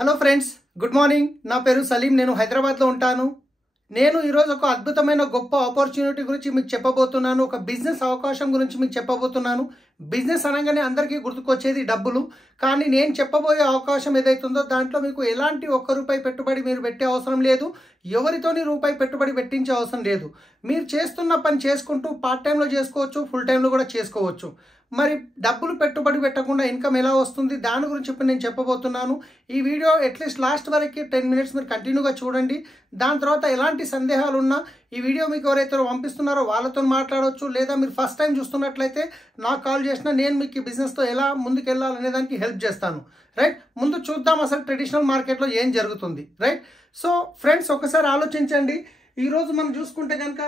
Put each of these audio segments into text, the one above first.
Hello friends, good morning. నా పేరు సలీం. నేను హైదరాబాద్లో ఉంటాను. నేను ఈరోజు ఒక అద్భుతమైన గొప్ప ఆపర్చునిటీ గురించి మీకు చెప్పబోతున్నాను. ఒక బిజినెస్ అవకాశం గురించి మీకు చెప్పబోతున్నాను. బిజినెస్ అనగానే అందరికీ గుర్తుకొచ్చేది డబ్బులు. కానీ నేను చెప్పబోయే అవకాశం ఏదైతుందో దాంట్లో మీకు ఎలాంటి ₹1 పెట్టుబడి మీరు పెట్టే అవసరం లేదు. ఎవరితోని రూపాయి పెట్టుబడి పెట్టించే అవసరం లేదు. మీరు చేస్తున్న పని చేసుకుంటూ పార్ట్ టైంలో చేసుకోవచ్చు, ఫుల్ టైంలో కూడా చేసుకోవచ్చు. మరి డబ్బులు పెట్టుబడి పెట్టకుండా ఇన్కమ్ ఎలా వస్తుంది దాని గురించి ఇప్పుడు నేను చెప్పబోతున్నాను. ఈ వీడియో అట్లీస్ట్ లాస్ట్ వరకు 10 మినిట్స్ మీరు కంటిన్యూగా చూడండి. దాని తర్వాత ఎలాంటి సందేహాలు ఉన్నా ఈ వీడియో మీకు ఎవరైతే పంపిస్తున్నారో వాళ్ళతో మాట్లాడవచ్చు. లేదా మీరు ఫస్ట్ టైం చూస్తున్నట్లయితే నాకు కాల్ చేసినా నేను మీకు ఈ బిజినెస్తో ఎలా ముందుకు వెళ్ళాలనే దానికి హెల్ప్ చేస్తాను. రైట్, ముందు చూద్దాం అసలు ట్రెడిషనల్ మార్కెట్లో ఏం జరుగుతుంది. రైట్, సో ఫ్రెండ్స్ ఒకసారి ఆలోచించండి. ఈరోజు మనం చూసుకుంటే కనుక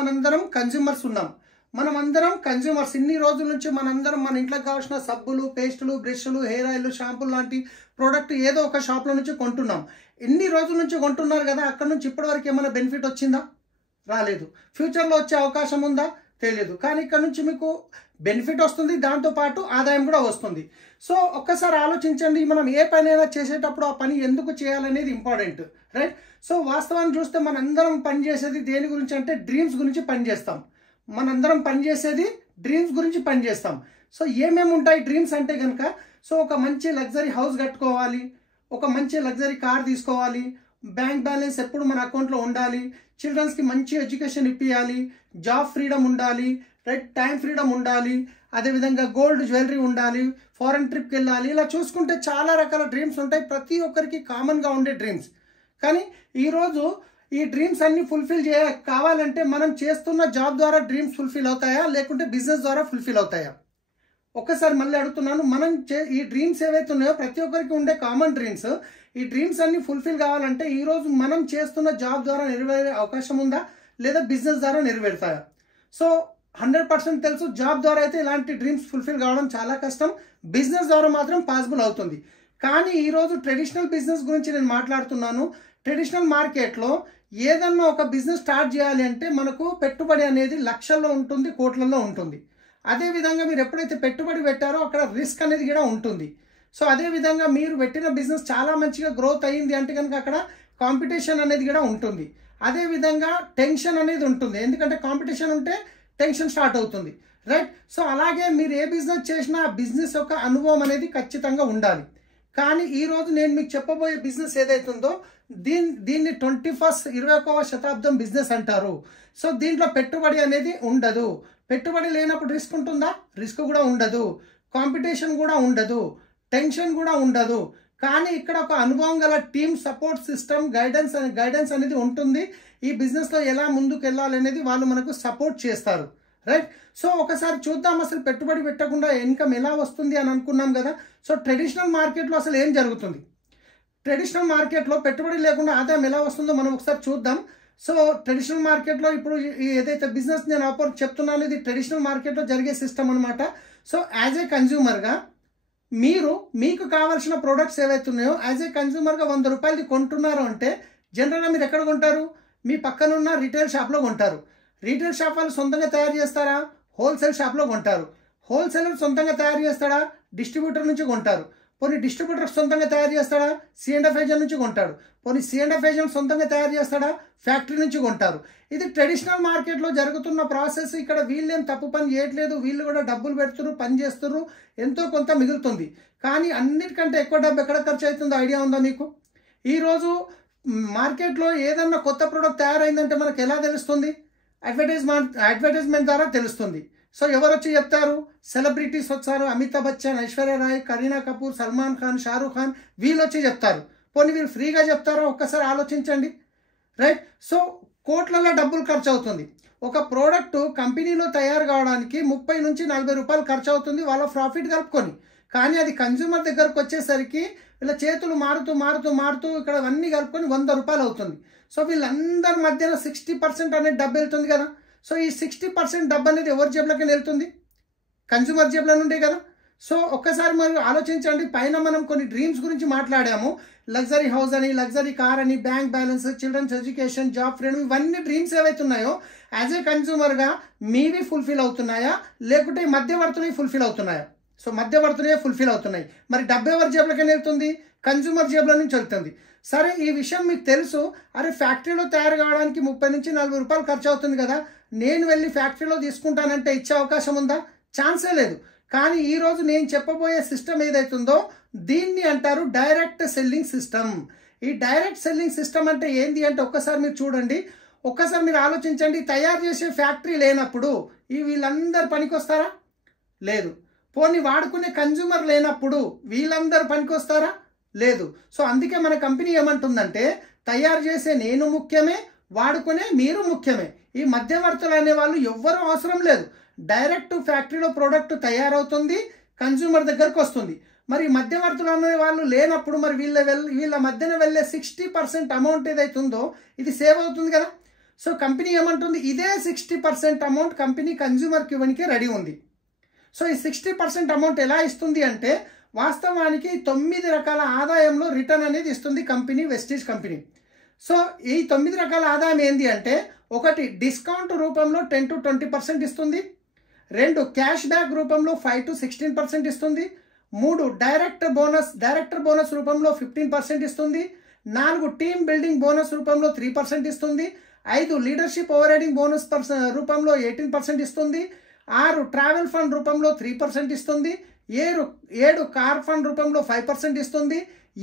మనందరం కన్జ్యూమర్స్ ఉన్నాం. మనం అందరం కన్జ్యూమర్స్. ఇన్ని రోజుల నుంచి మనందరం మన ఇంట్లోకి కావాల్సిన సబ్బులు, పేస్టులు, బ్రష్లు, హెయిర్ ఆయిల్, షాంపూలు లాంటి ప్రోడక్ట్ ఏదో ఒక షాప్లో నుంచి కొంటున్నాం. ఎన్ని రోజుల నుంచి కొంటున్నారు కదా, అక్కడ నుంచి ఇప్పటివరకు ఏమైనా బెనిఫిట్ వచ్చిందా? రాలేదు. ఫ్యూచర్లో వచ్చే అవకాశం ఉందా? తెలియదు. కానీ ఇక్కడ నుంచి మీకు బెనిఫిట్ వస్తుంది, దాంతోపాటు ఆదాయం కూడా వస్తుంది. సో ఒక్కసారి ఆలోచించండి, మనం ఏ పని అయినా చేసేటప్పుడు ఆ పని ఎందుకు చేయాలనేది ఇంపార్టెంట్. రైట్, సో వాస్తవాన్ని చూస్తే మనందరం పనిచేసేది దేని గురించి అంటే డ్రీమ్స్ గురించి పనిచేస్తాం. మనందరం పనిచేసేది డ్రీమ్స్ గురించి పనిచేస్తాం. సో ఏమేమి ఉంటాయి డ్రీమ్స్ అంటే కనుక, సో ఒక మంచి లగ్జరీ హౌస్ కట్టుకోవాలి, ఒక మంచి లగ్జరీ కార్ తీసుకోవాలి, బ్యాంక్ బ్యాలెన్స్ ఎప్పుడు మన అకౌంట్లో ఉండాలి, చిల్డ్రన్స్కి మంచి ఎడ్యుకేషన్ ఇప్పించాలి, జాబ్ ఫ్రీడమ్ ఉండాలి, రైట్, టైం ఫ్రీడమ్ ఉండాలి, అదేవిధంగా గోల్డ్ జ్యువెలరీ ఉండాలి, ఫారెన్ ట్రిప్కి వెళ్ళాలి. ఇలా చూసుకుంటే చాలా రకాల డ్రీమ్స్ ఉంటాయి. ప్రతి ఒక్కరికి కామన్గా ఉండే డ్రీమ్స్. కానీ ఈరోజు ఈ డ్రీమ్స్ అన్ని ఫుల్ఫిల్ కావాలంటే మనం చేస్తున్న జాబ్ ద్వారా డ్రీమ్స్ ఫుల్ఫిల్ అవుతాయా, లేకుంటే బిజినెస్ ద్వారా ఫుల్ఫిల్ అవుతాయా? ఒక్కసారి మళ్ళీ అడుగుతున్నాను. ఈ డ్రీమ్స్ ఏవైతే ఉన్నాయో ప్రతి ఒక్కరికి ఉండే కామన్ డ్రీమ్స్. ఈ డ్రీమ్స్ అన్ని ఫుల్ఫిల్ కావాలంటే ఈరోజు మనం చేస్తున్న జాబ్ ద్వారా నెరవేరే అవకాశం ఉందా, లేదా బిజినెస్ ద్వారా నెరవేరుతాయా? సో 100% తెలుసు, జాబ్ ద్వారా అయితే ఇలాంటి డ్రీమ్స్ ఫుల్ఫిల్ కావడం చాలా కష్టం. బిజినెస్ ద్వారా మాత్రం పాసిబుల్ అవుతుంది. కానీ ఈరోజు ట్రెడిషనల్ బిజినెస్ గురించి నేను మాట్లాడుతున్నాను. ట్రెడిషనల్ మార్కెట్లో ఏదన్నా ఒక బిజినెస్ స్టార్ట్ చేయాలి అంటే మనకు పెట్టుబడి అనేది లక్షల్లో ఉంటుంది, కోట్లలో ఉంటుంది. అదేవిధంగా మీరు ఎప్పుడైతే పెట్టుబడి పెట్టారో అక్కడ రిస్క్ అనేది కూడా ఉంటుంది. సో అదేవిధంగా మీరు పెట్టిన బిజినెస్ చాలా మంచిగా గ్రోత్ అయ్యింది అంటే కనుక అక్కడ కాంపిటీషన్ అనేది కూడా ఉంటుంది. అదేవిధంగా టెన్షన్ అనేది ఉంటుంది, ఎందుకంటే కాంపిటీషన్ ఉంటే టెన్షన్ స్టార్ట్ అవుతుంది. రైట్, సో అలాగే మీరు ఏ బిజినెస్ చేసినా ఆ బిజినెస్ యొక్క అనుభవం అనేది ఖచ్చితంగా ఉండాలి. కానీ ఈరోజు నేను మీకు చెప్పబోయే బిజినెస్ ఏదైతుందో దీన్ని 21వ శతాబ్దం బిజినెస్ అంటారు. సో దీంట్లో పెట్టుబడి అనేది ఉండదు. పెట్టుబడి లేనప్పుడు రిస్క్ ఉంటుందా? రిస్క్ కూడా ఉండదు. కాంపిటీషన్ కూడా ఉండదు, టెన్షన్ కూడా ఉండదు. కానీ ఇక్కడ ఒక అనుభవం గల టీమ్, సపోర్ట్ సిస్టమ్, గైడెన్స్ అనేది ఉంటుంది. ఈ బిజినెస్లో ఎలా ముందుకు వెళ్ళాలనేది వాళ్ళు మనకు సపోర్ట్ చేస్తారు. రైట్, సో ఒకసారి చూద్దాం అసలు పెట్టుబడి పెట్టకుండా ఇన్కమ్ ఎలా వస్తుంది అని అనుకున్నాం కదా. సో ట్రెడిషనల్ మార్కెట్లో అసలు ఏం జరుగుతుంది, ట్రెడిషనల్ మార్కెట్లో పెట్టుబడి లేకుండా ఆదాయం ఎలా వస్తుందో మనం ఒకసారి చూద్దాం. సో ట్రెడిషనల్ మార్కెట్లో ఇప్పుడు ఏదైతే బిజినెస్ నేను చెప్తున్నాను ఇది ట్రెడిషనల్ మార్కెట్లో జరిగే సిస్టమ్ అనమాట. సో యాజ్ ఏ కన్జ్యూమర్గా మీకు కావాల్సిన ప్రోడక్ట్స్ ఏవైతే ఉన్నాయో యాజ్ ఏ కన్జ్యూమర్గా ₹100 కొంటున్నారు అంటే జనరల్గా మీరు ఎక్కడ కొంటారు? మీ పక్కనున్న రీటైల్ షాప్లో కొంటారు. రీటైల్ షాప్ వాళ్ళు సొంతంగా తయారు చేస్తారా? హోల్సేల్ షాప్లో కొంటారు. హోల్సేలర్ సొంతంగా తయారు చేస్తాడా? డిస్ట్రిబ్యూటర్ నుంచి కొంటారు. పోనీ డిస్ట్రిబ్యూటర్ సొంతంగా తయారు చేస్తాడా? C&F ఏజెంట్ నుంచి కొంటాడు. పోనీ C&F ఏజెంట్ సొంతంగా తయారు చేస్తాడా? ఫ్యాక్టరీ నుంచి కొంటారు. ఇది ట్రెడిషనల్ మార్కెట్లో జరుగుతున్న ప్రాసెస్. ఇక్కడ వీళ్ళేం తప్పు పని చేయట్లేదు, వీళ్ళు కూడా డబ్బులు పెడుతున్నారు, పని చేస్తున్నారు, ఎంతో కొంత మిగులుతుంది. కానీ అన్నిటికంటే ఎక్కువ డబ్బు ఎక్కడ ఖర్చు అవుతుందో ఐడియా ఉందా మీకు? ఈరోజు మార్కెట్లో ఏదన్నా కొత్త ప్రోడక్ట్ తయారైందంటే మనకు ఎలా తెలుస్తుంది? అడ్వర్టైజ్మెంట్ ద్వారా తెలుస్తుంది. సో ఎవరు వచ్చి చెప్తారు? సెలబ్రిటీస్ వచ్చారు, అమితాబ్ బచ్చన్, ఐశ్వర్య రాయ్, కరీనా కపూర్, సల్మాన్ ఖాన్, షారూఖ్ ఖాన్, వీళ్ళు వచ్చి చెప్తారు. పోనీ వీళ్ళు ఫ్రీగా చెప్తారో ఒక్కసారి ఆలోచించండి. రైట్, సో కోట్లలో డబ్బులు ఖర్చు అవుతుంది. ఒక ప్రోడక్ట్ కంపెనీలో తయారు కావడానికి ₹30 నుంచి ₹40 ఖర్చు అవుతుంది వాళ్ళ ప్రాఫిట్ కలుపుకొని. కానీ అది కన్జ్యూమర్ దగ్గరకు వచ్చేసరికి వీళ్ళ చేతులు మారుతూ ఇక్కడ అన్నీ కలుపుకొని ₹100 అవుతుంది. సో వీళ్ళందరి మధ్యన 60% అనేది డబ్బు వెళ్తుంది కదా. సో ఈ 60% డబ్బు అనేది ఎవరి జేబులోకి వెళ్తుంది? కన్జ్యూమర్ జేబులో నుండే కదా. సో ఒక్కసారి మీరు ఆలోచించండి. పైన మనం కొన్ని డ్రీమ్స్ గురించి మాట్లాడాము. లగ్జరీ హౌస్ అని, లగ్జరీ కార్ అని, bank balance, childrens education, job freedom, ఇవన్నీ డ్రీమ్స్ ఏవైతే ఉన్నాయో యాజ్ ఏ కన్జ్యూమర్గా మీవి ఫుల్ఫిల్ అవుతున్నాయా, లేకుంటే మధ్యవర్తులు ఫుల్ఫిల్ అవుతున్నాయా? సో మధ్యవర్తులే ఫుల్ఫిల్ అవుతున్నాయి. మరి డబ్బు ఎవరి జేబులకి వెళ్తుంది? కన్జ్యూమర్ జేబుల నుంచి వెళ్తుంది. సరే, ఈ విషయం మీకు తెలుసు. అరే, ఫ్యాక్టరీలో తయారు కావడానికి 30 నుంచి 40 రూపాయలు ఖర్చు అవుతుంది కదా, నేను వెళ్ళి ఫ్యాక్టరీలో తీసుకుంటానంటే ఇచ్చే అవకాశం ఉందా? ఛాన్సే లేదు. కానీ ఈరోజు నేను చెప్పబోయే సిస్టమ్ ఏదైతుందో దీన్ని అంటారు డైరెక్ట్ సెల్లింగ్ సిస్టమ్. ఈ డైరెక్ట్ సెల్లింగ్ సిస్టమ్ అంటే ఏంటి అంటే ఒక్కసారి మీరు చూడండి, ఒక్కసారి మీరు ఆలోచించండి. తయారు చేసే ఫ్యాక్టరీ లేనప్పుడు వీళ్ళందరూ పనికొస్తారా? లేదు. పోనీ వాడుకునే కన్జ్యూమర్ లేనప్పుడు వీళ్ళందరూ పనికొస్తారా? లేదు. సో అందుకే మన కంపెనీ ఏమంటుందంటే తయారు చేసే నేను ముఖ్యమే, వాడుకునే మీరు ముఖ్యమే. ఈ మధ్యవర్తులు అనే వాళ్ళు ఎవ్వరూ అవసరం లేదు. డైరెక్ట్ ఫ్యాక్టరీలో ప్రోడక్ట్ తయారవుతుంది, కన్జ్యూమర్ దగ్గరకు వస్తుంది. మరి మధ్యవర్తులు అనే వాళ్ళు లేనప్పుడు మరి వీళ్ళ మధ్యన వెళ్ళే 60% అమౌంట్ ఏదైతుందో ఇది సేవ్ అవుతుంది కదా. సో కంపెనీ ఏమంటుంది, ఇదే 60% అమౌంట్ కంపెనీ కన్జ్యూమర్కి ఇవ్వడానికి రెడీ ఉంది. సో ఈ 60% అమౌంట్ ఎలా ఇస్తుంది అంటే వాస్తవానికి 9 రకాల ఆదాయంలో రిటర్న్ అనేది ఇస్తుంది కంపెనీ, వెస్టీజ్ కంపెనీ. సో ఈ 9 రకాల ఆదాయం ఏంటి అంటే, ఒకటి డిస్కౌంట్ రూపంలో 10 to 20% ఇస్తుంది. 2 క్యాష్ బ్యాక్ రూపంలో 5 to 16% ఇస్తుంది. 3 డైరెక్టర్ బోనస్ రూపంలో 15% ఇస్తుంది. 4 టీమ్ బిల్డింగ్ బోనస్ రూపంలో 3% ఇస్తుంది. 5 లీడర్షిప్ ఓవర్ రైడింగ్ బోనస్ రూపంలో 18% ఇస్తుంది. 6 ట్రావెల్ ఫండ్ రూపంలో 3% ఇస్తుంది. 7 కార్ ఫండ్ రూపంలో 5% ఇస్తుంది.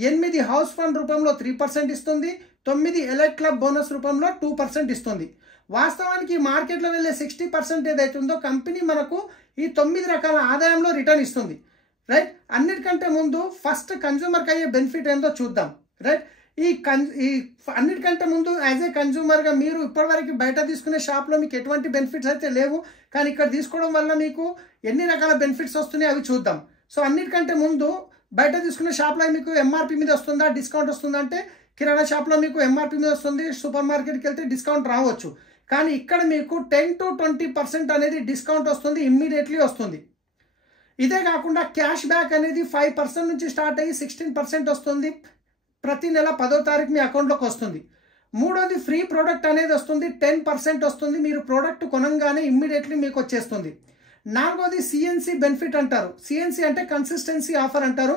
8 హౌస్ ఫండ్ రూపంలో 3% ఇస్తుంది. 9 ఎలైట్ క్లబ్ బోనస్ రూపంలో 2% ఇస్తుంది. వాస్తవానికి మార్కెట్లో వెళ్ళే 60% ఏదైతుందో కంపెనీ మనకు ఈ 9 రకాల ఆదాయంలో రిటర్న్ ఇస్తుంది. రైట్. అన్నిటికంటే ముందు ఫస్ట్ కన్జ్యూమర్కి అయ్యే బెనిఫిట్ ఏందో చూద్దాం. రైట్. ఈ అన్నిటికంటే ముందు యాజ్ ఏ కన్జ్యూమర్గా మీరు ఇప్పటివరకు బయట తీసుకునే షాప్లో మీకు ఎటువంటి బెనిఫిట్స్ అయితే లేవు, కానీ ఇక్కడ తీసుకోవడం వల్ల మీకు ఎన్ని రకాల బెనిఫిట్స్ వస్తున్నాయి అవి చూద్దాం. సో అన్నిటికంటే ముందు బయట తీసుకునే షాప్లో మీకు ఎంఆర్పి మీద వస్తుందా, డిస్కౌంట్ వస్తుందా అంటే కిరాణా షాప్లో మీకు ఎంఆర్పి మీద వస్తుంది, సూపర్ మార్కెట్కి వెళ్తే డిస్కౌంట్ రావచ్చు. కానీ ఇక్కడ మీకు 10 to 20% అనేది డిస్కౌంట్ వస్తుంది, ఇమ్మీడియట్లీ వస్తుంది. ఇదే కాకుండా క్యాష్ బ్యాక్ అనేది 5% నుంచి స్టార్ట్ అయ్యి 16% వస్తుంది. ప్రతి నెల 10వ తారీఖు మీ అకౌంట్లోకి వస్తుంది. 3వది ఫ్రీ ప్రోడక్ట్ అనేది వస్తుంది, 10% వస్తుంది. మీరు ప్రోడక్ట్ కొనంగానే ఇమ్మీడియట్లీ మీకు వచ్చేస్తుంది. 4వది సిఎన్సి బెనిఫిట్ అంటారు. సిఎన్సి అంటే కన్సిస్టెన్సీ ఆఫర్ అంటారు.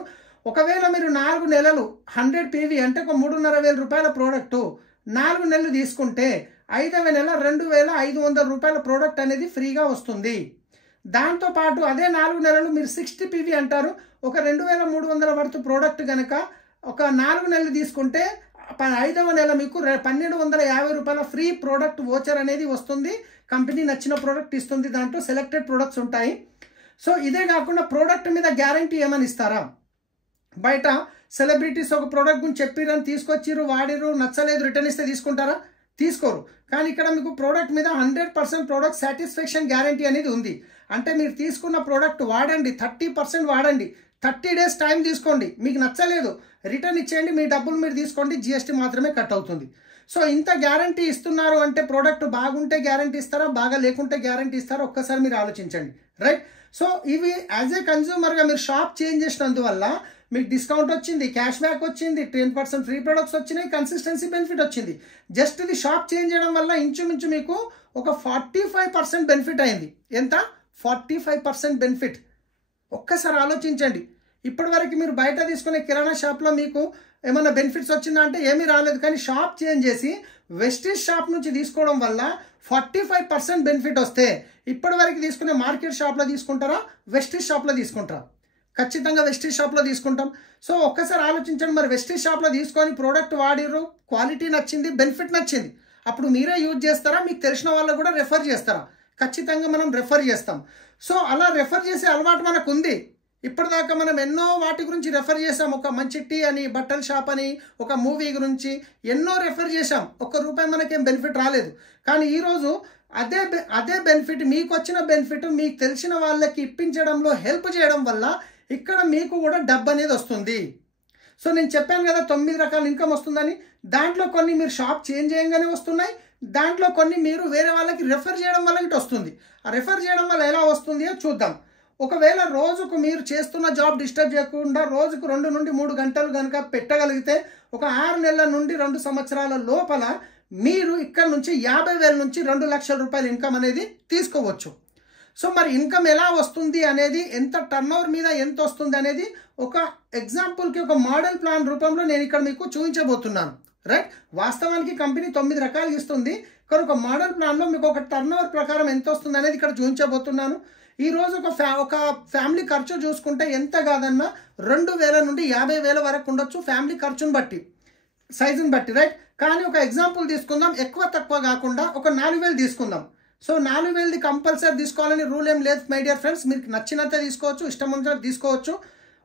ఒకవేళ మీరు 4 నెలలు 100 PV అంటే ఒక 3,500 రూపాయల ప్రోడక్టు 4 నెలలు తీసుకుంటే 5వ నెల 2,500 రూపాయల ప్రోడక్ట్ అనేది ఫ్రీగా వస్తుంది. దాంతోపాటు అదే 4 నెలలు మీరు 60 PV అంటారు. ఒక 2,300 వర్త్ ప్రోడక్ట్ కనుక ఒక 4 నెలలు తీసుకుంటే 5వ నెల మీకు 1,250 రూపాయల ఫ్రీ ప్రోడక్ట్ వోచర్ అనేది వస్తుంది. కంపెనీ నచ్చిన ప్రోడక్ట్ ఇస్తుంది, దాంట్లో సెలెక్టెడ్ ప్రోడక్ట్స్ ఉంటాయి. సో ఇదే కాకుండా ప్రోడక్ట్ మీద గ్యారంటీ ఏమని ఇస్తారా? బయట సెలబ్రిటీస్ ఒక ప్రోడక్ట్ గురించి చెప్పిరని తీసుకొచ్చిర్రు, వాడిరు, నచ్చలేదు, రిటర్న్ ఇస్తే తీసుకుంటారా? తీసుకోరు. కానీ ఇక్కడ మీకు ప్రోడక్ట్ మీద 100% ప్రోడక్ట్ సాటిస్ఫాక్షన్ గ్యారంటీ అనేది ఉంది. అంటే మీరు తీసుకున్న ప్రోడక్ట్ వాడండి, 30% వాడండి, 30 days టైం తీసుకోండి, మీకు నచ్చలేదు రిటర్న్ ఇచ్చేయండి, మీ డబ్బులు మీరు తీసుకోండి, GST మాత్రమే కట్ అవుతుంది. సో ఇంత గ్యారంటీ ఇస్తున్నారు అంటే ప్రోడక్ట్ బాగుంటే గ్యారంటీ ఇస్తారా, బాగా లేకుంటే గ్యారంటీ ఇస్తారా? ఒక్కసారి మీరు ఆలోచించండి. రైట్. సో ఇవి యాజ్ ఏ కన్జ్యూమర్గా మీరు షాప్ చేంజ్ చేసినందువల్ల మీకు డిస్కౌంట్ వచ్చింది, క్యాష్ బ్యాక్ వచ్చింది, 10% ఫ్రీ ప్రొడక్ట్స్ వచ్చినాయి, కన్సిస్టెన్సీ బెనిఫిట్ వచ్చింది. జస్ట్ ఇది షాప్ చేంజ్ చేయడం వల్ల ఇంచుమించు మీకు ఒక 45% బెనిఫిట్ అయింది. ఎంత? 45% బెనిఫిట్. ఒక్కసారి ఆలోచించండి. ఇప్పటివరకు మీరు బయట తీసుకునే కిరాణా షాప్లో మీకు ఏమైనా బెనిఫిట్స్ వచ్చిందా అంటే ఏమీ రాలేదు. కానీ షాప్ చేంజ్ చేసి వెస్టీజ్ షాప్ నుంచి తీసుకోవడం వల్ల 45% బెనిఫిట్ వస్తే ఇప్పటివరకు తీసుకునే మార్కెట్ షాప్లో తీసుకుంటారా, వెస్టీజ్ షాప్లో తీసుకుంటారా? ఖచ్చితంగా వెస్టీజ్ షాప్లో తీసుకుంటాం. సో ఒక్కసారి ఆలోచించండి. మరి వెస్టీజ్ షాప్లో తీసుకొని ప్రోడక్ట్ వాడిర్రు, క్వాలిటీ నచ్చింది, బెనిఫిట్ నచ్చింది, అప్పుడు మీరే యూజ్ చేస్తారా, మీకు తెలిసిన వాళ్ళు కూడా రెఫర్ చేస్తారా? ఖచ్చితంగా మనం రెఫర్ చేస్తాం. సో అలా రెఫర్ చేసే అలవాటు మనకు ఉంది. ఇప్పటిదాకా మనం ఎన్నో వాటి గురించి రెఫర్ చేసాం. ఒక మంచి టీ అని, బట్టల షాప్ అని, ఒక మూవీ గురించి ఎన్నో రెఫర్ చేసాం. ₹1 మనకేం బెనిఫిట్ రాలేదు. కానీ ఈరోజు అదే బెనిఫిట్, మీకు వచ్చిన బెనిఫిట్ మీకు తెలిసిన వాళ్ళకి ఇప్పించడంలో హెల్ప్ చేయడం వల్ల ఇక్కడ మీకు కూడా డబ్బు అనేది వస్తుంది. సో నేను చెప్పాను కదా 9 రకాల ఇన్కమ్ వస్తుందని. దాంట్లో కొన్ని మీరు షాప్ చేంజ్ చేయగానే వస్తున్నాయి, దాంట్లో కొన్ని మీరు వేరే వాళ్ళకి రెఫర్ చేయడం వల్ల ఇటు వస్తుంది. ఆ రెఫర్ చేయడం వల్ల ఎలా వస్తుందో చూద్దాం. ఒకవేళ రోజుకు మీరు చేస్తున్న జాబ్ డిస్టర్బ్ చేయకుండా రోజుకు 2 నుండి 3 గంటలు కనుక పెట్టగలిగితే ఒక 6 నెలల నుండి 2 సంవత్సరాల లోపల మీరు ఇక్కడ నుంచి 50,000 నుంచి 2 లక్షల రూపాయల ఇన్కమ్ అనేది తీసుకోవచ్చు. సో మరి ఇన్కమ్ ఎలా వస్తుంది అనేది, ఎంత టర్న్ ఓవర్ మీద ఎంత వస్తుంది అనేది ఒక ఎగ్జాంపుల్కి ఒక మోడల్ ప్లాన్ రూపంలో నేను ఇక్కడ మీకు చూపించబోతున్నాను. రైట్, వాస్తవానికి కంపెనీ 9 రకాలు ఇస్తుంది, కానీ ఒక మోడల్ ప్లాన్లో మీకు ఒక టర్న్ ఓవర్ ప్రకారం ఎంత వస్తుంది అనేది ఇక్కడ చూపించబోతున్నాను. ఈరోజు ఒక ఫ్యామిలీ ఖర్చు చూసుకుంటే ఎంత కాదన్నా 2,000 నుండి 50,000 వరకు ఉండొచ్చు, ఫ్యామిలీ ఖర్చును బట్టి, సైజుని బట్టి. రైట్, కానీ ఒక ఎగ్జాంపుల్ తీసుకుందాం, ఎక్కువ తక్కువ కాకుండా ఒక 4,000 తీసుకుందాం. సో 4,000ది కంపల్సరీ తీసుకోవాలని రూల్ ఏం లేదు మై డియర్ ఫ్రెండ్స్. మీకు నచ్చినంత తీసుకోవచ్చు, ఇష్టం ఉన్నంత తీసుకోవచ్చు.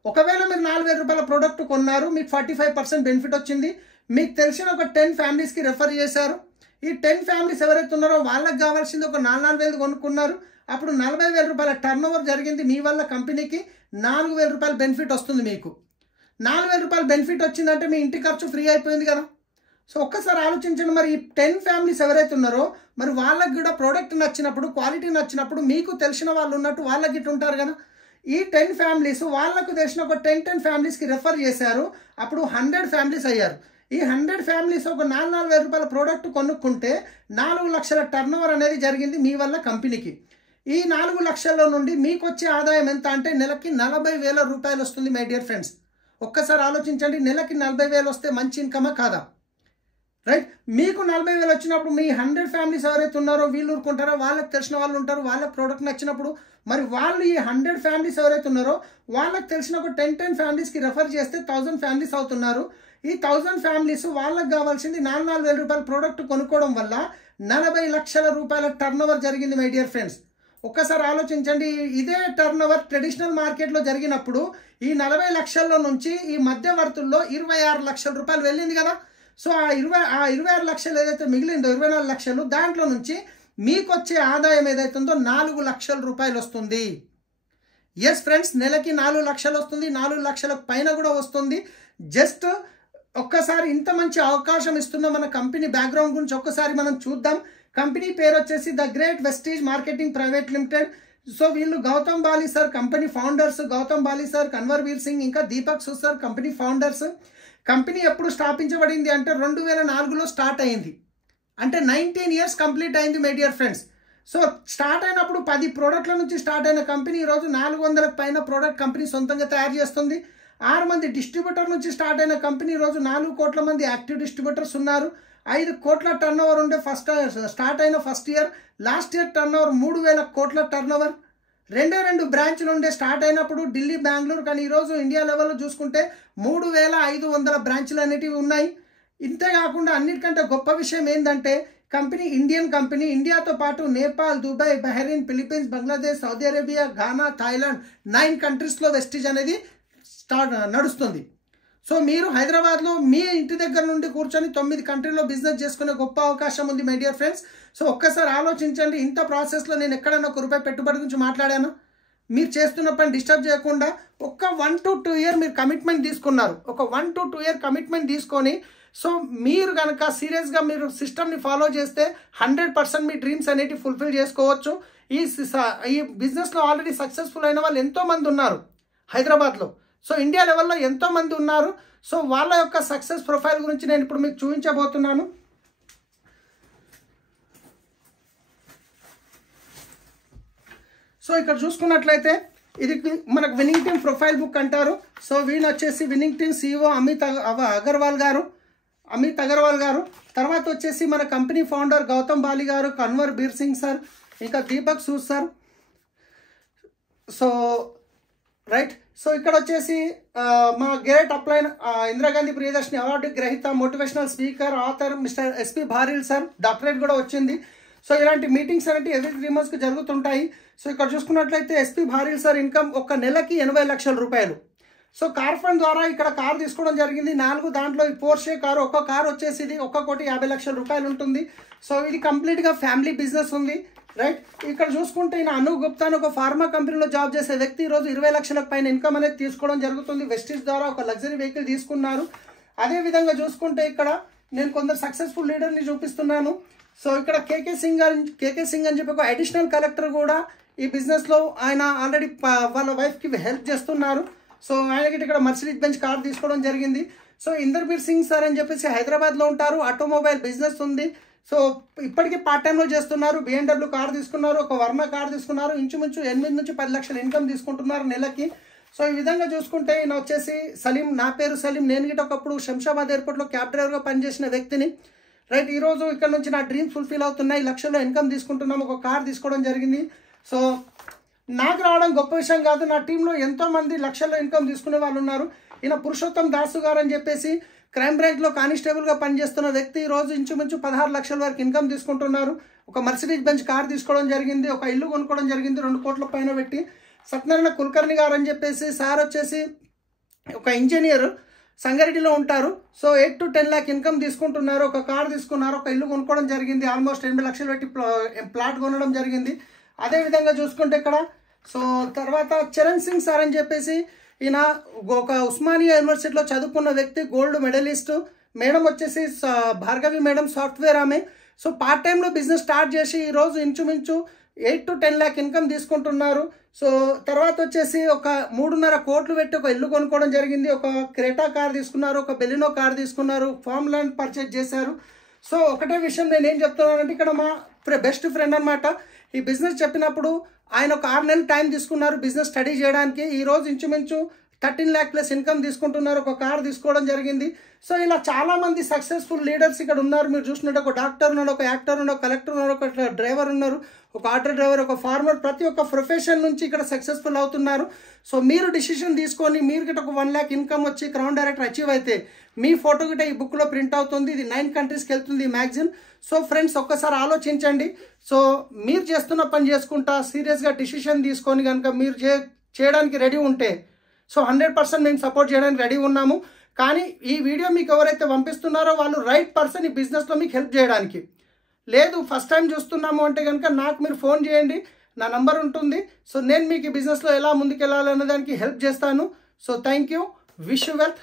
ఒకవేళ మీరు 4,000 రూపాయల ప్రోడక్ట్ కొన్నారు, మీకు 45% బెనిఫిట్ వచ్చింది, మీకు తెలిసిన ఒక 10 ఫ్యామిలీస్కి రెఫర్ చేశారు. ఈ 10 ఫ్యామిలీస్ ఎవరైతే ఉన్నారో వాళ్ళకి కావాల్సింది ఒక 4,000 కొనుక్కున్నారు, అప్పుడు 40,000 రూపాయల టర్న్ ఓవర్ జరిగింది. మీ వల్ల కంపెనీకి 4,000 రూపాయల బెనిఫిట్ వస్తుంది. మీకు 4,000 రూపాయల బెనిఫిట్ వచ్చిందంటే మీ ఇంటి ఖర్చు ఫ్రీ అయిపోయింది కదా. సో ఒక్కసారి ఆలోచించండి, మరి ఈ 10 ఫ్యామిలీస్ ఎవరైతే ఉన్నారో మరి వాళ్ళకి కూడా ప్రోడక్ట్ నచ్చినప్పుడు, క్వాలిటీ నచ్చినప్పుడు, మీకు తెలిసిన వాళ్ళు ఉన్నట్టు వాళ్ళకి ఇటు ఉంటారు కదా. ఈ 10 ఫ్యామిలీస్ వాళ్ళకు తెలిసిన ఒక 10 ఫ్యామిలీస్కి రెఫర్ చేశారు, అప్పుడు 100 ఫ్యామిలీస్ అయ్యారు. ఈ 100 ఫ్యామిలీస్ ఒక 4,000 రూపాయల ప్రోడక్ట్ కొనుక్కుంటే 4 లక్షల టర్న్ ఓవర్ అనేది జరిగింది మీ వల్ల కంపెనీకి. ఈ 4 లక్షల నుండి మీకు వచ్చే ఆదాయం ఎంత అంటే నెలకి 40,000 రూపాయలు వస్తుంది మై డియర్ ఫ్రెండ్స్. ఒక్కసారి ఆలోచించండి, నెలకి 40,000 వస్తే మంచి ఇన్కమా కాదా? రైట్, మీకు 40,000 వచ్చినప్పుడు మీ 100 ఫ్యామిలీస్ ఎవరైతే ఉన్నారో వీళ్ళు ఊరుకుంటారో, వాళ్ళకి తెలిసిన వాళ్ళు ఉంటారు, వాళ్ళకి ప్రోడక్ట్ నచ్చినప్పుడు మరి వాళ్ళు ఈ 100 ఫ్యామిలీస్ ఎవరైతే ఉన్నారో వాళ్ళకి తెలిసిన ఒక 10 ఫ్యామిలీస్కి రెఫర్ చేస్తే 1,000 ఫ్యామిలీస్ అవుతున్నారు. ఈ 1,000 ఫ్యామిలీస్ వాళ్ళకి కావాల్సింది 4,000 రూపాయల ప్రోడక్ట్ కొనుక్కోవడం వల్ల 40 లక్షల రూపాయల టర్న్ ఓవర్ జరిగింది మై డియర్ ఫ్రెండ్స్. ఒక్కసారి ఆలోచించండి, ఇదే టర్న్ ఓవర్ ట్రెడిషనల్ మార్కెట్లో జరిగినప్పుడు ఈ 40 లక్షల్లో నుంచి ఈ మధ్యవర్తుల్లో 26 లక్షల రూపాయలు వెళ్ళింది కదా. సో ఆ 26 లక్షలు ఏదైతే మిగిలిందో 24 లక్షలు, దాంట్లో నుంచి మీకు వచ్చే ఆదాయం ఏదైతే ఉందో 4 లక్షల రూపాయలు వస్తుంది. ఎస్ ఫ్రెండ్స్, నెలకి 4 లక్షలు వస్తుంది, 4 లక్షల పైన కూడా వస్తుంది. జస్ట్ ఒక్కసారి ఇంత మంచి అవకాశం ఇస్తున్న మన కంపెనీ బ్యాక్గ్రౌండ్ గురించి ఒక్కసారి మనం చూద్దాం. కంపెనీ పేరు వచ్చేసి the great Vestige marketing private limited. So వీళ్ళు Gautam Bali sir company founders, Gautam Bali sir, Kanwarvir Singh, ఇంకా Deepak Sood sir company founders. Company ఎప్పుడు స్థాపించబడింది అంటే 2004లో స్టార్ట్ అయింది, అంటే 19 ఇయర్స్ కంప్లీట్ అయింది my dear friends. So start అయినప్పుడు 10 ప్రోడక్ట్ల నుంచి స్టార్ట్ అయిన కంపెనీ ఈరోజు 400కు పైన ప్రోడక్ట్ కంపెనీ సొంతంగా తయారు చేస్తుంది. 6 మంది డిస్ట్రిబ్యూటర్ నుంచి స్టార్ట్ అయిన కంపెనీ ఈరోజు 4 కోట్ల మంది యాక్టివ్ డిస్ట్రిబ్యూటర్స్ ఉన్నారు. 5 కోట్ల టర్న్ ఓవర్ ఉండే స్టార్ట్ అయిన first year. Last year turn over 3,000 కోట్ల టర్న్ ఓవర్. 2 బ్రాంచ్లు ఉండే స్టార్ట్ అయినప్పుడు ఢిల్లీ, బెంగళూరు, కానీ ఈరోజు ఇండియా లెవెల్లో చూసుకుంటే 3,500 బ్రాంచ్లు అనేటివి ఉన్నాయి. ఇంతేకాకుండా అన్నిటికంటే గొప్ప విషయం ఏంటంటే కంపెనీ ఇండియన్ కంపెనీ, ఇండియాతో పాటు Nepal, Dubai, Bahrain, Philippines, Bangladesh, Saudi Arabia, Ghana, Thailand 9 కంట్రీస్లో వెస్టీజ్ అనేది నడుస్తుంది. సో మీరు హైదరాబాద్లో మీ ఇంటి దగ్గర నుండి కూర్చొని 9 కంట్రీలో బిజినెస్ చేసుకునే గొప్ప అవకాశం ఉంది మై డియర్ ఫ్రెండ్స్. సో ఒక్కసారి ఆలోచించండి, ఇంత ప్రాసెస్లో నేను ఎక్కడైనా ఒక రూపాయి పెట్టుబడి గురించి మాట్లాడాను? మీరు చేస్తున్న పని డిస్టర్బ్ చేయకుండా ఒక 1 to 2 ఇయర్ మీరు కమిట్మెంట్ తీసుకున్నారు. ఒక 1 to 2 ఇయర్ కమిట్మెంట్ తీసుకొని సో మీరు కనుక సీరియస్గా మీరు సిస్టమ్ని ఫాలో చేస్తే 100% మీ డ్రీమ్స్ అనేవి ఫుల్ఫిల్ చేసుకోవచ్చు. ఈ బిజినెస్లో ఆల్రెడీ సక్సెస్ఫుల్ అయిన వాళ్ళు ఎంతోమంది ఉన్నారు హైదరాబాద్లో. సో ఇండియా లెవెల్లో ఎంతోమంది ఉన్నారు. సో వాళ్ళ యొక్క సక్సెస్ ప్రొఫైల్ గురించి నేను ఇప్పుడు మీకు చూపించబోతున్నాను. సో ఇక్కడ చూసుకున్నట్లయితే ఇది మనకు విన్నింగ్ టీమ్ ప్రొఫైల్ బుక్ అంటారు. సో వీళ్ళు వచ్చేసి winning team CEO Amit Agarwal గారు. తర్వాత వచ్చేసి మన కంపెనీ ఫౌండర్ గౌతమ్ బాలి గారు, కన్వర్వీర్ సింగ్ సార్, ఇంకా Deepak Sood sir. So right, so ఇక్కడ వచ్చేసి మా great upline Indira Gandhi Priyadarshini award గ్రహీత, motivational speaker, author mister SP Bharill sir, doctorate కూడా వచ్చింది. సో ఇలాంటి మీటింగ్స్ అనేవి ఎవ్రీ 3 monthsకి జరుగుతుంటాయి. సో ఇక్కడ చూసుకున్నట్లయితే SP భారీల్ సార్ ఇన్కమ్ ఒక నెలకి 80 లక్షల రూపాయలు. సో కార్ ఫండ్ ద్వారా ఇక్కడ కార్ తీసుకోవడం జరిగింది 4. దాంట్లో ఈ పోర్షే కారు, ఒక్క కార్ వచ్చేసి ఇది 1,50,00,000 రూపాయలు ఉంటుంది. సో ఇది కంప్లీట్గా ఫ్యామిలీ బిజినెస్ ఉంది. రైట్, ఇక్కడ చూసుకుంటే ఈయన అను గుప్తా అని ఒక ఫార్మా కంపెనీలో జాబ్ చేసే వ్యక్తి ఈరోజు 20 లక్షలకు పైన ఇన్కమ్ అనేది తీసుకోవడం జరుగుతుంది. వెస్టీజ్ ద్వారా ఒక లగ్జరీ వెహికల్ తీసుకున్నారు. అదేవిధంగా చూసుకుంటే ఇక్కడ నేను కొందరు సక్సెస్ఫుల్ లీడర్ని చూపిస్తున్నాను. సో ఇక్కడ కేకే సింగ్ అని చెప్పి ఒక అడిషనల్ కలెక్టర్ కూడా ఈ బిజినెస్లో ఆయన ఆల్రెడీ వాళ్ళ వైఫ్కి హెల్ప్ చేస్తున్నారు. సో ఆయనకి ఇక్కడ మర్సిడీస్ బెంజ్ కార్ తీసుకోవడం జరిగింది. సో ఇందర్బీర్ సింగ్ సార్ అని చెప్పేసి హైదరాబాద్లో ఉంటారు, ఆటోమొబైల్ బిజినెస్ ఉంది. సో ఇప్పటికీ పార్ట్ టైంలో చేస్తున్నారు. BMW కార్ తీసుకున్నారు, ఒక వర్ణ కార్ తీసుకున్నారు, ఇంచుమించు 8 నుంచి 10 లక్షల ఇన్కమ్ తీసుకుంటున్నారు నెలకి. సో ఈ విధంగా చూసుకుంటే ఈయన వచ్చేసి సలీం. నా పేరు సలీం. నేను గిట్ట ఒకప్పుడు శంషాబాద్ ఎయిర్పోర్ట్లో క్యాబ్ డ్రైవర్గా పనిచేసిన వ్యక్తిని. రైట్, ఈరోజు ఇక్కడ నుంచి నా డ్రీమ్స్ ఫుల్ఫిల్ అవుతున్నాయి. లక్షల్లో ఇన్కమ్ తీసుకుంటున్నాం. ఒక కార్ తీసుకోవడం జరిగింది. సో నాకు రావడం గొప్ప విషయం కాదు. నా టీంలో ఎంతోమంది లక్షల్లో ఇన్కమ్ తీసుకునే వాళ్ళు ఉన్నారు. ఈయన పురుషోత్తం దాసు గారు అని చెప్పేసి క్రైమ్ బ్రాంచ్లో కానిస్టేబుల్గా పనిచేస్తున్న వ్యక్తి ఈరోజు ఇంచుమించు 16 లక్షల వరకు ఇన్కమ్ తీసుకుంటున్నారు. ఒక మర్సిడీస్ బెంచ్ కార్ తీసుకోవడం జరిగింది, ఒక ఇల్లు కొనుక్కోవడం జరిగింది 2 కోట్ల పైన పెట్టి. సత్యనారాయణ కుల్కర్ణి గారు అని చెప్పేసి సార్ వచ్చేసి ఒక ఇంజనీర్, సంగారెడ్డిలో ఉంటారు. సో 8 to 10 లాక్ ఇన్కమ్ తీసుకుంటున్నారు. ఒక కార్ తీసుకున్నారు, ఒక ఇల్లు కొనుక్కోవడం జరిగింది. ఆల్మోస్ట్ 8 లక్షలు పెట్టి ప్లాట్ కొనడం జరిగింది. అదేవిధంగా చూసుకుంటే ఇక్కడ సో తర్వాత చరణ్ సింగ్ సార్ అని చెప్పేసి ఈయన ఒక ఉస్మానియా యూనివర్సిటీలో చదువుకున్న వ్యక్తి, గోల్డ్ మెడలిస్ట్. మేడం వచ్చేసి భార్గవి మేడం, సాఫ్ట్వేర్ ఆమె. సో పార్ట్ టైంలో బిజినెస్ స్టార్ట్ చేసి ఈరోజు ఇంచుమించు 8 to 10 లాక్ ఇన్కమ్ తీసుకుంటున్నారు. సో తర్వాత వచ్చేసి ఒక 3.5 కోట్లు పెట్టి ఒక ఇల్లు కొనుక్కోవడం జరిగింది. ఒక క్రెటా కార్ తీసుకున్నారు, ఒక బెలినో కార్ తీసుకున్నారు, ఫార్మ్ ల్యాండ్ పర్చేజ్ చేశారు. సో ఒకటే విషయం నేను ఏం చెప్తున్నానంటే, ఇక్కడ మా బెస్ట్ ఫ్రెండ్ అనమాట. ఈ బిజినెస్ చెప్పినప్పుడు ఆయన ఒక 6 నెలలు టైం తీసుకున్నారు బిజినెస్ స్టడీ చేయడానికి. ఈరోజు ఇంచుమించు 13 లాక్ ప్లస్ ఇన్కమ్ తీసుకుంటున్నారు. ఒక కార్ తీసుకోవడం జరిగింది. సో ఇలా చాలామంది సక్సెస్ఫుల్ లీడర్స్ ఇక్కడ ఉన్నారు. మీరు చూసినట్టు ఒక డాక్టర్ ఉన్నాడు, ఒక యాక్టర్ ఉన్నాడు, ఒక కలెక్టర్ ఉన్నాడు, ఒక డ్రైవర్ ఉన్నారు, ఒక ఆటో డ్రైవర్, ఒక ఫార్మర్. ప్రతి ఒక్క ప్రొఫెషన్ నుంచి ఇక్కడ సక్సెస్ఫుల్ అవుతున్నారు. సో మీరు డిసిషన్ తీసుకొని మీరు గిట్ట ఒక 1 లాక్ ఇన్కమ్ వచ్చి క్రౌన్ డైరెక్టర్ అచీవ్ అయితే మీ ఫోటో గిట్ట ఈ బుక్లో ప్రింట్ అవుతుంది. ఇది 9 కంట్రీస్కి వెళ్తుంది ఈ మ్యాగజైన్. సో ఫ్రెండ్స్ ఒక్కసారి ఆలోచించండి. సో మీరు చేస్తున్న పని చేసుకుంటా సీరియస్గా డిసిషన్ తీసుకొని కనుక మీరు చేయడానికి రెడీ ఉంటే సో 100% మేము సపోర్ట్ చేయడానికి రెడీ ఉన్నాము. కానీ ఈ వీడియో మీకు ఎవరైతే పంపిస్తున్నారో వాళ్ళు రైట్ పర్సన్ ఈ బిజినెస్లో మీకు హెల్ప్ చేయడానికి. లేదు ఫస్ట్ టైం చూస్తున్నాము అంటే కనుక నాకు మీరు ఫోన్ చేయండి, నా నంబర్ ఉంటుంది. సో నేను మీకు ఈ బిజినెస్లో ఎలా ముందుకెళ్ళాలనే దానికి హెల్ప్ చేస్తాను. So thank you, wish you well.